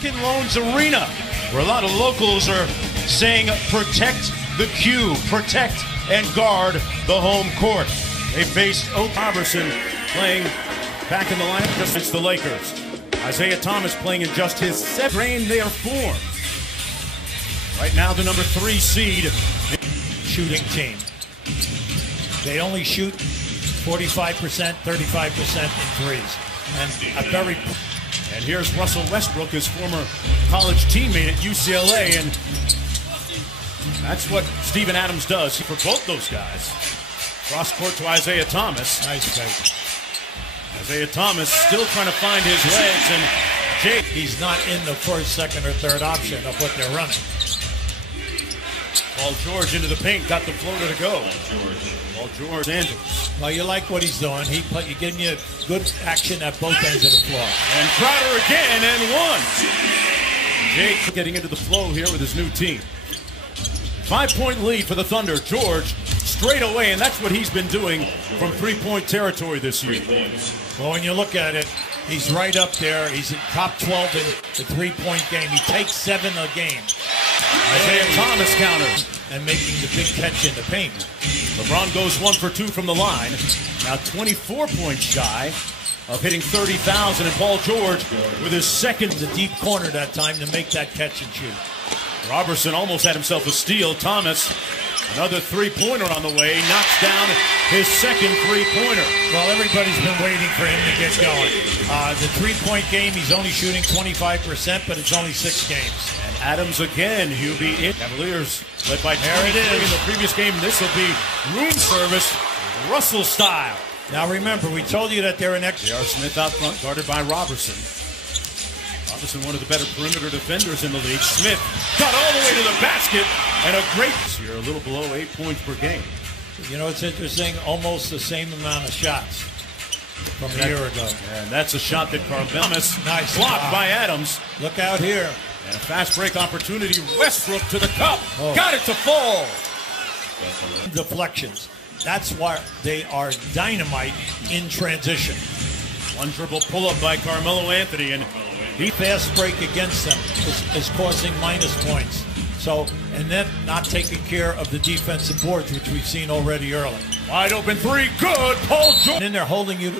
Quicken Loans Arena, where a lot of locals are saying protect the Q, protect and guard the home court. They faced Robertson playing back in the lineup just against the Lakers. Isaiah Thomas playing in just his seventh drain their form. Right now the number 3 seed. Shooting team. They only shoot 45%, 35% in threes. And here's Russell Westbrook, his former college teammate at UCLA, and that's what Steven Adams does for both those guys. Cross court to Isaiah Thomas. Nice fake. Isaiah Thomas still trying to find his legs, and Jake. He's not in the first, second, or third option of what they're running. Paul George into the paint, got the floater to go. Paul George, Angeles. Well, you like what he's doing. You're giving you good action at both ends of the floor. And Crowder again, and one. Jake getting into the flow here with his new team. 5-point lead for the Thunder. George straight away, and that's what he's been doing from three-point territory this year. Well, when you look at it, he's right up there. He's in top 12 in the three-point game. He takes 7 a game. Isaiah Thomas counters. And making the big catch in the paint. LeBron goes 1 for 2 from the line. Now 24 points shy of hitting 30,000, and Paul George with his second. The deep corner that time to make that catch and shoot. Robertson almost had himself a steal. Thomas, another three-pointer on the way, knocks down his second three-pointer. Well, everybody's been waiting for him to get going. The three-point game, he's only shooting 25%, but it's only 6 games. And Adams again, he'll be in. Cavaliers led by there it is. In the previous game. This will be room service, Russell style. Now remember, we told you that they're an extra. J.R. Smith out front, guarded by Robertson. Robertson, one of the better perimeter defenders in the league. Smith got all the way to the basket, and a great. You're a little below 8 points per game. You know, it's interesting, almost the same amount of shots from a year ago. And that's a shot that Thomas nice blocked by Adams. Look out here. And a fast break opportunity. Westbrook to the cup. Oh. Got it to fall. Deflections. That's why they are dynamite in transition. One dribble pull-up by Carmelo Anthony, and he fast break against them is causing minus points. So, and then not taking care of the defensive boards, which we've seen already early. Wide open three, good, Paul George. And then they're holding you,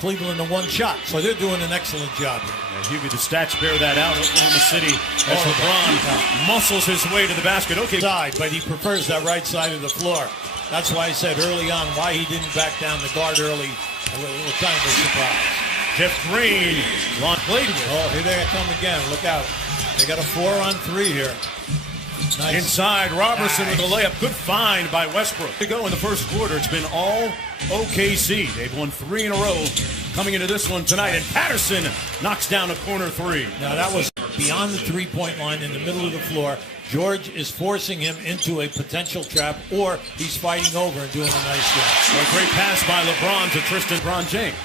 Cleveland, to 1 shot. So they're doing an excellent job. Yeah, Hughie, the stats bear that out. Oklahoma City as LeBron muscles his way to the basket. Okay, side, but he prefers that right side of the floor. That's why I said early on why he didn't back down the guard early. A little kind of a surprise. Jeff Green, long played with. Oh, here they come again. Look out. They got a 4-on-3 here. Nice. Inside, Robertson with a layup. Good find by Westbrook. To go in the first quarter, it's been all OKC. They've won 3 in a row coming into this one tonight. And Patterson knocks down a corner 3. Now that was beyond the three-point line in the middle of the floor. George is forcing him into a potential trap, or he's fighting over and doing a nice job. A great pass by LeBron to LeBron James.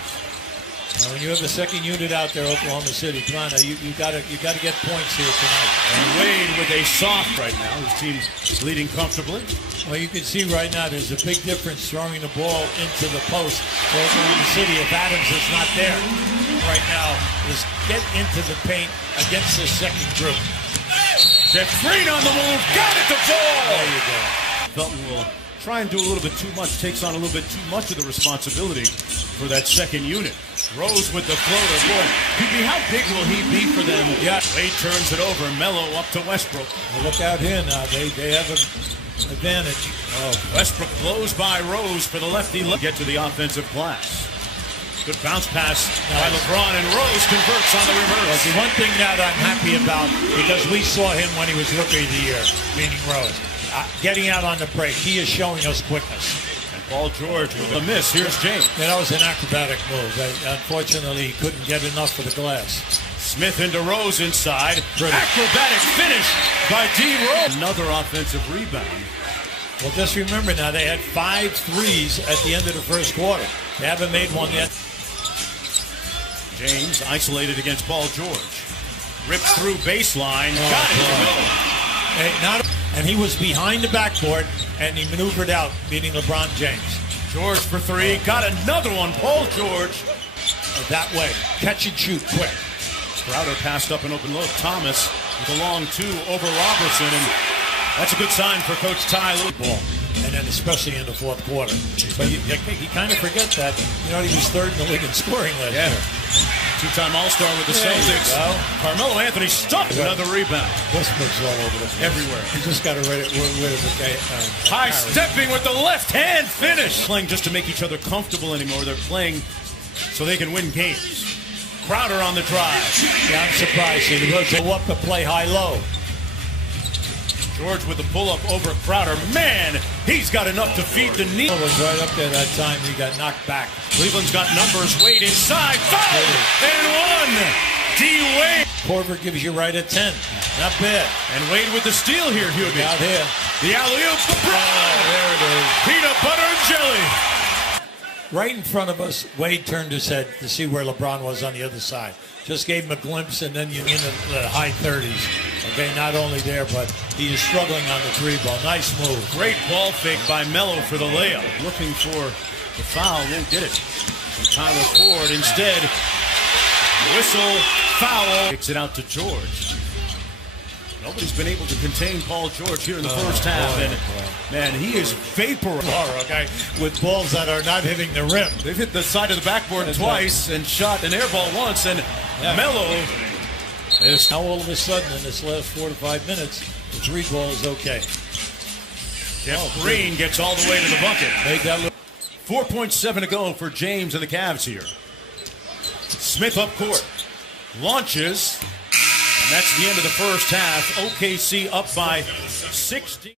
Now, when you have a second unit out there, Oklahoma City, come on, you got to get points here tonight. And Wade with a soft right now. His team's leading comfortably. Well, you can see right now there's a big difference throwing the ball into the post for Oklahoma City if Adams is not there. Right now is get into the paint against this second group. Jeff Green on the move, got it to fall. There you go. Felton will try and do a little bit too much, takes on a little bit too much of the responsibility for that second unit. Rose with the floater. Boy, how big will he be for them? Yeah. Wade turns it over. Melo up to Westbrook. Well, look out here now. They have an advantage. Oh, Westbrook blows by Rose for the lefty. Get to the offensive glass. Good bounce pass by LeBron, and Rose converts on the reverse. Well, the one thing that I'm happy about, because we saw him when he was Rookie of the Year, meaning Rose, getting out on the break. He is showing us quickness. Paul George with a miss. Here's James. Yeah, that was an acrobatic move. Unfortunately, he couldn't get enough for the glass. Smith into Rose inside. Acrobatic finish by D. Rose. Another offensive rebound. Well, just remember now, they had 5 threes at the end of the first quarter. They haven't made one yet. James isolated against Paul George. Rips through baseline. Got it to go. And he was behind the backboard, and he maneuvered out, beating LeBron James. George for 3. Got another one. Paul George. That way. Catch and shoot quick. Crowder passed up an open look. Thomas with a long two over Robertson, and that's a good sign for Coach Ty. Ball. And then especially in the fourth quarter. But you kind of forget that. You know, he was third in the league in scoring last year. Two-time All-Star with the Celtics. Carmelo Anthony stuck another rebound. Westbrook's all over the place. Everywhere. He just got rid of the guy. High stepping with the left hand finish. Playing just to make each other comfortable anymore. They're playing so they can win games. Crowder on the drive. Yeah, I'm surprised. He goes up to play high-low. George with the pull-up over Crowder. Man, he's got enough to feed the knee. Was right up there that time. He got knocked back. Cleveland's got numbers. Wade inside. Foul! And one! D-Wade. Korver gives you right at 10. Not bad. And Wade with the steal here, Hughie. Out here. The alley-oop. There it is. Peanut butter and jelly. Right in front of us, Wade turned his head to see where LeBron was on the other side. Just gave him a glimpse, and then you're in the high 30s. Okay, not only there, but he is struggling on the three ball. Nice move. Great ball fake by Melo for the layup. Looking for the foul, won't get it. And Tyler Ford instead. Whistle, foul. Kicks it out to George. Nobody's been able to contain Paul George here in the first half, and man, he is vaporized. Okay, with balls that are not hitting the rim. They've hit the side of the backboard twice and shot an air ball once, and Melo is now all of a sudden in this last 4 to 5 minutes, the three ball is okay. Jeff Green gets all the way to the bucket. Made that look. 4.7 to go for James and the Cavs here. Smith up court, launches. And that's the end of the first half. OKC up by 60.